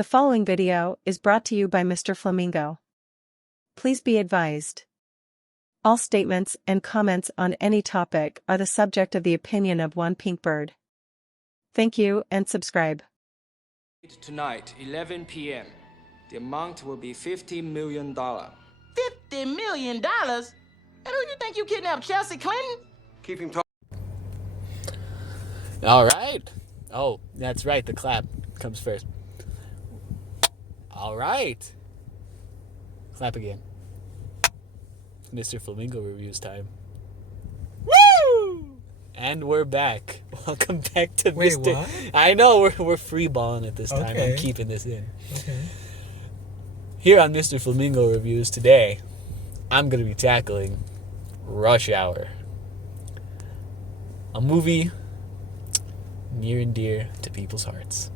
The following video is brought to you by Mr.Flamingo. Please be advised. All statements and comments on any topic are the subject of the opinion of one pink bird. Thank you and subscribe. Tonight, 11 p.m. The amount will be $50 million. $50 million? And who you think you kidnapped, Chelsea Clinton? Keep him talking. All right. Oh, that's right. The clap comes first. All right. Clap again. Mr. Flamingo reviews time. Woo! And we're back. Welcome back to Wait, Mr. What? I know we're free balling at this time. Okay. I'm keeping this in. Okay. Here on Mr. Flamingo Reviews today, I'm going to be tackling Rush Hour. A movie near and dear to people's hearts.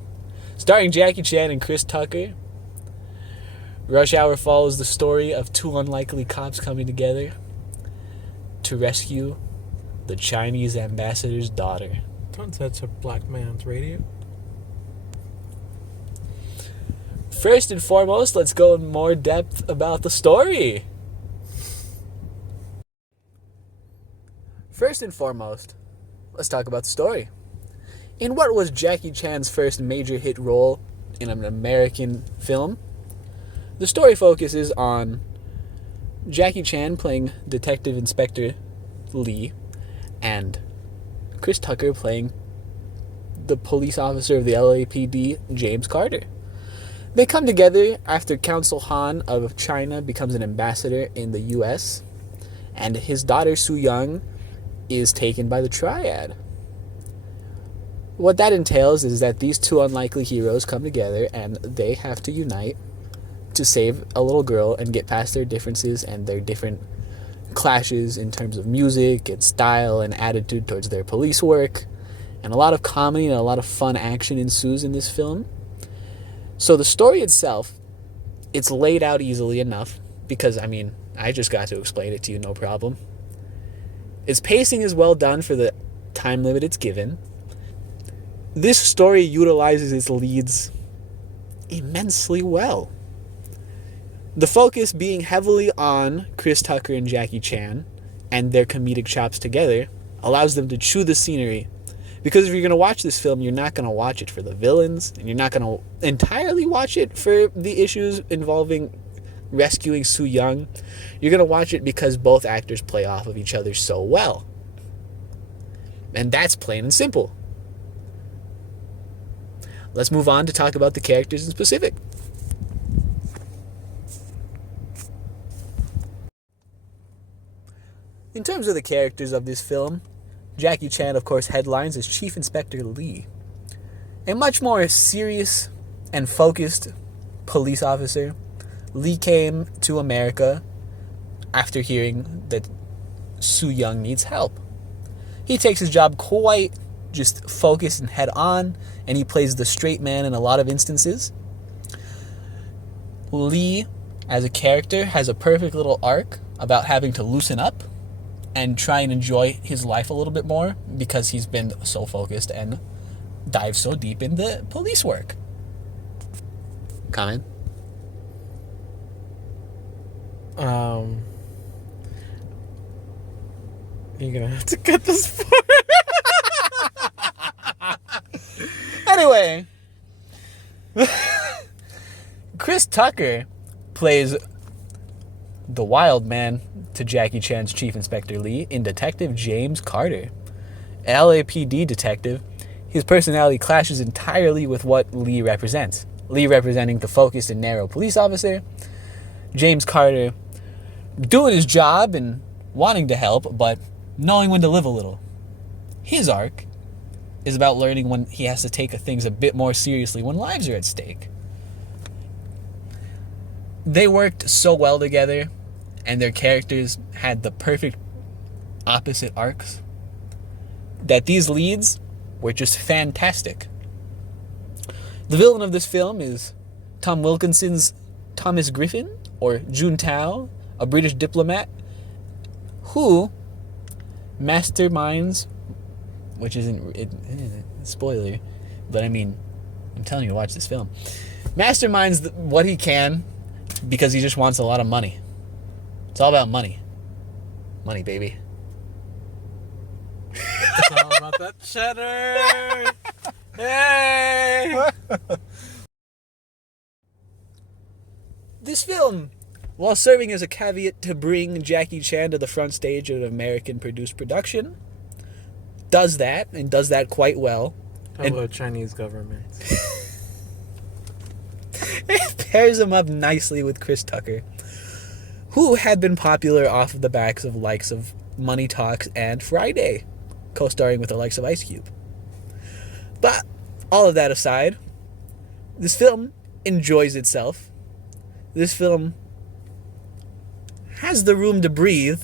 Starring Jackie Chan and Chris Tucker, Rush Hour follows the story of two unlikely cops coming together to rescue the Chinese ambassador's daughter. Don't touch a black man's radio. First and foremost, let's go in more depth about the story. First and foremost, let's talk about the story. In what was Jackie Chan's first major hit role in an American film, the story focuses on Jackie Chan playing Detective Inspector Lee and Chris Tucker playing the police officer of the LAPD, James Carter. They come together after Council Han of China becomes an ambassador in the U.S., and his daughter Su Young is taken by the Triad. What that entails is that these two unlikely heroes come together and they have to unite to save a little girl and get past their differences and their different clashes in terms of music and style and attitude towards their police work. And a lot of comedy and a lot of fun action ensues in this film. So the story itself, it's laid out easily enough because, I just got to explain it to you, no problem. Its pacing is well done for the time limit it's given. This story utilizes its leads immensely well. The focus being heavily on Chris Tucker and Jackie Chan and their comedic chops together allows them to chew the scenery. Because if you're going to watch this film, you're not going to watch it for the villains, and you're not going to entirely watch it for the issues involving rescuing Su Young. You're going to watch it because both actors play off of each other so well. And that's plain and simple. Let's move on to talk about the characters in specific. In terms of the characters of this film, Jackie Chan, of course, headlines as Chief Inspector Lee, a much more serious and focused police officer. Lee came to America after hearing that Su Young needs help. He takes his job quite just focused and head on, and he plays the straight man in a lot of instances. Lee, as a character, has a perfect little arc about having to loosen up and try and enjoy his life a little bit more because he's been so focused and dived so deep into police work. Comment? You're gonna have to cut this part. Anyway, Chris Tucker plays the wild man to Jackie Chan's Chief Inspector Lee in Detective James Carter, an LAPD detective. His personality clashes entirely with what Lee represents. Lee representing the focused and narrow police officer, James Carter doing his job and wanting to help, but knowing when to live a little. His arc is about learning when he has to take things a bit more seriously when lives are at stake. They worked so well together, and their characters had the perfect opposite arcs, that these leads were just fantastic. The villain of this film is Tom Wilkinson's Thomas Griffin, or Jun Tao, a British diplomat who masterminds, which isn't spoiler, but I'm telling you to watch this film. masterminds what he can because he just wants a lot of money. It's all about money. Money, baby. It's all about that cheddar. Hey! This film, while serving as a caveat to bring Jackie Chan to the front stage of an American-produced production, does that, and does that quite well. How about Chinese government? It pairs him up nicely with Chris Tucker, who had been popular off of the backs of likes of Money Talks and Friday, co-starring with the likes of Ice Cube. But all of that aside, this film enjoys itself. This film has the room to breathe.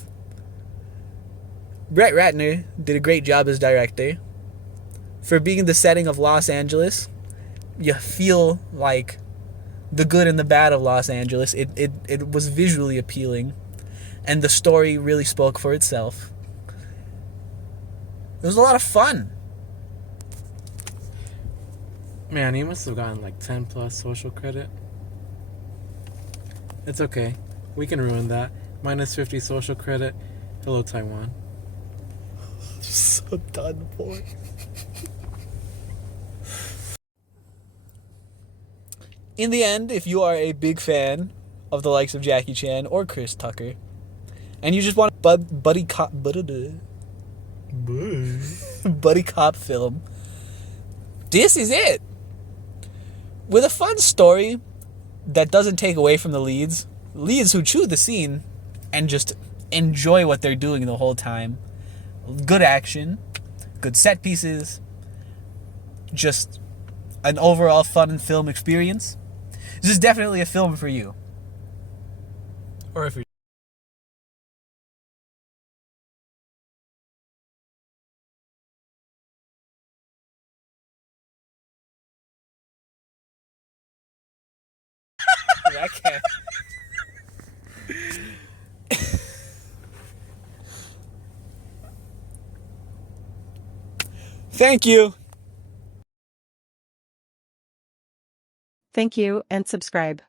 Brett Ratner did a great job as director. For being the setting of Los Angeles, you feel like the good and the bad of Los Angeles. It was visually appealing, and the story really spoke for itself. It was a lot of fun. Man, he must have gotten like 10 plus social credit. It's okay. We can ruin that. Minus 50 social credit. Hello, Taiwan. So done for. In the end, if you are a big fan of the likes of Jackie Chan or Chris Tucker, and you just want a buddy cop film, this is it. With a fun story that doesn't take away from the leads who chew the scene and just enjoy what they're doing the whole time. Good action, good set pieces, just an overall fun film experience. This is definitely a film for you. Or if you're I can't. Thank you. Thank you and subscribe.